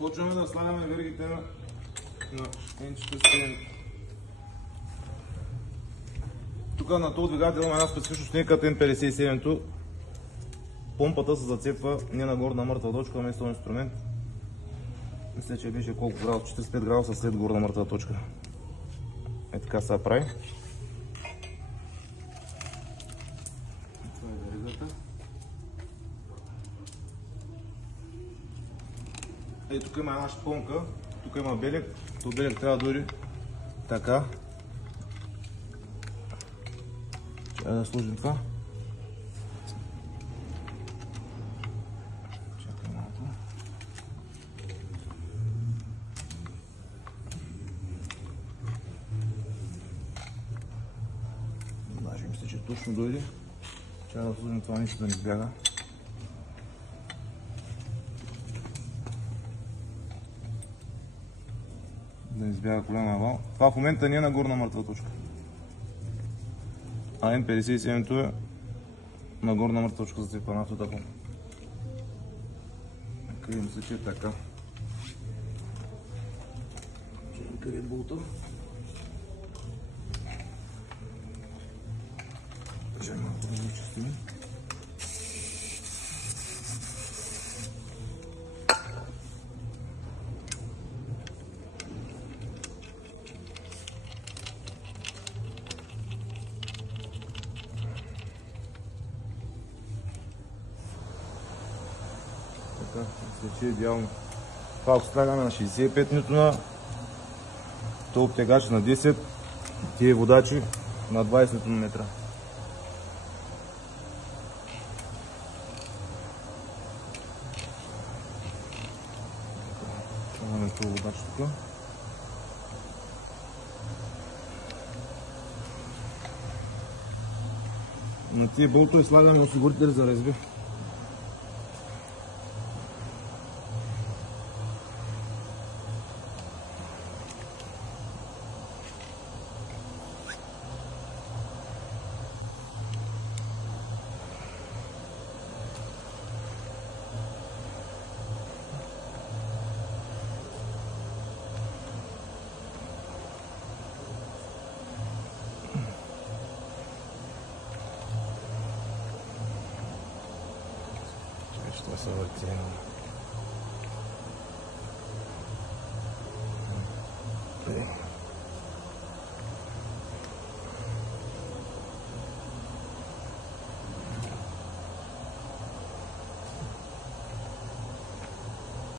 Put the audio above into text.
Почваме да слагаме вергите на N40. Тук на този двигател има една специфичност, не като N57-то. Помпата се зацепва не на горна мъртва точка, а вместо инструмент. Мисля, че беше колко градус? 45 градуса след горна мъртва точка. Е така се прави. Това е веригата. Ей, тук има една шпонка, тук има белег. Този белег трябва да дойде така. Чакай да сложим това. Чакай малко. Даже мисля, че точно дойде. Чакай да сложим това нищо да не избяга. Да не избяга голема вал. Това в момента не е на горна мъртва точка. А N57-то е на горна мъртва точка зацепа на автота помпа. Къде мисля, че е така. Къде е болта? Чакай малко да го чистим. Така, мисля, че е идеално. Това ако слагаме на 65 нютона, то обтегач на 10, тия водачи на 20 нютонометра. Слагаме този водач тук. На тия болтове слагаме осигурители за резби. Что се върти?